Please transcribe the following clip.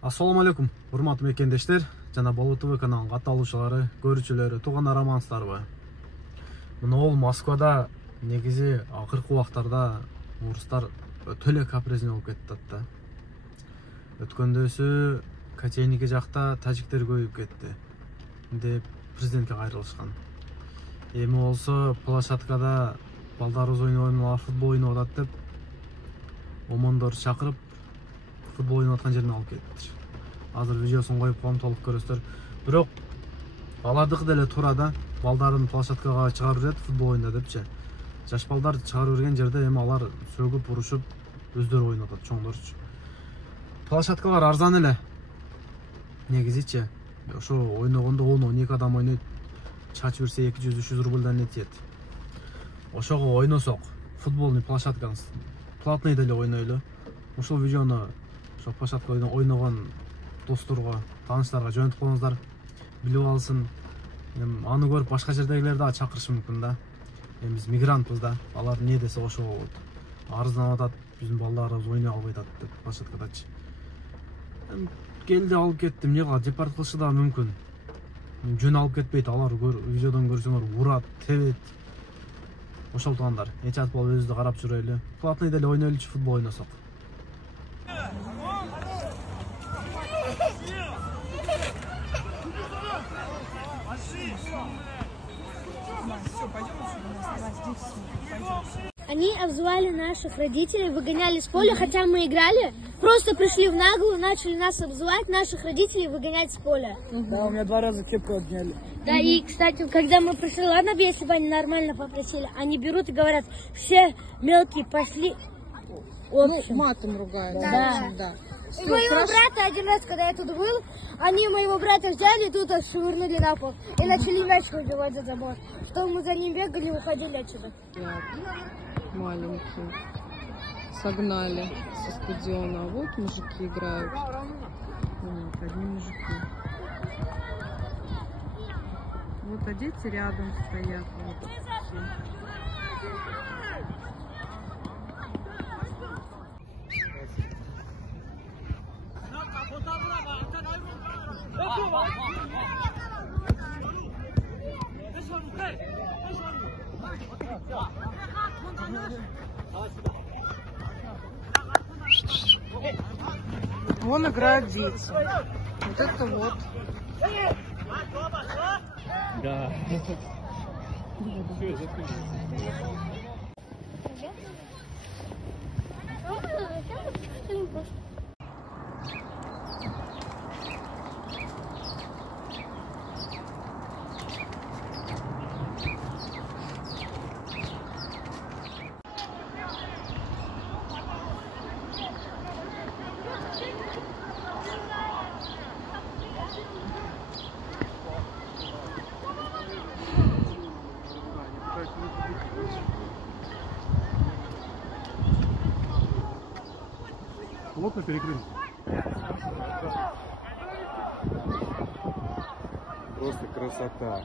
Assalamu алейкум, урматтуу мекендештер жана Болот ТВ каналынын катталуучулары, көрүүчүлөрү, туугандар, амансыздарбы? Мына Москвада негизи акыркы убактарда орустар өтө эле каприздин болуп кетти да. Өткөндөсү Качейнике жакта тажиктер көбөйүп кетти деп президентке кайрылышкан. Эми болсо площадкада балдарыбыз ойногон футбол ойноп атат деп омондорду чакырып футбол ойноп аткан жерине алып кетиптир. Азыр видеосун коюп коем, толук көрөсүздөр. Бирок алардыкы деле туура да, балдарын площадкага чыгарып жүрөт футбол ойноо депчи. Жаш балдар чыгарып жүрген жерде эми алар сөгүп, урушуп, өздөрү ойноп атат, чоңдорчу. Площадкалар арзан эле. Негизичи, ошо ойногондо 10-12 адам ойнойт. Чачып берсе 200-300 рубльдан не тиет. Ошого ойносок, футболный площадканы платный деле ойнойлу. Ушул видеону ошо площадкада ойногон досторго, тааныштарга жөнөтүп коюңуздар, билип алсын. Аны көрүп башка жердегилер да чакырышы мүмкүн да. Эми биз мигрантпыз да, алар не десе ошо болот. Арызданып атат, биздин балдарыбыз ойной албай атат деп площадкадачы. Келди, алып кеттим, эмне кылат, депорт кылышы да мүмкүн. Жөн алып кетпейт, алар видеодон көрсөңөр урат, тебет. Ошол туугандар, эчат болуп өзүбүздү карап жүрөлү. Платный деле ойнойлучу, футбол ойносок. Они обзывали наших родителей, выгоняли с поля, хотя мы играли. Просто пришли в наглую, начали нас обзывать, наших родителей выгонять с поля. Да, у меня 2 раза кепку отняли. Да, и, кстати, когда мы пришли, ладно бы, если бы они нормально попросили, они берут и говорят, все мелкие пошли. Ну, матом ругают. Да. У моего брата один раз, когда я тут был, они моего брата взяли, тут швырнули на пол и начали мяч выбивать за забор. Что мы за ним бегали и уходили отсюда. Маленькие. Согнали со стадиона. А вот мужики играют. Вот, одни мужики. Вот, а дети рядом стоят. Вот, все. Вон играют дети. Вот это вот. Да. Плотно перекрыли. Просто красота.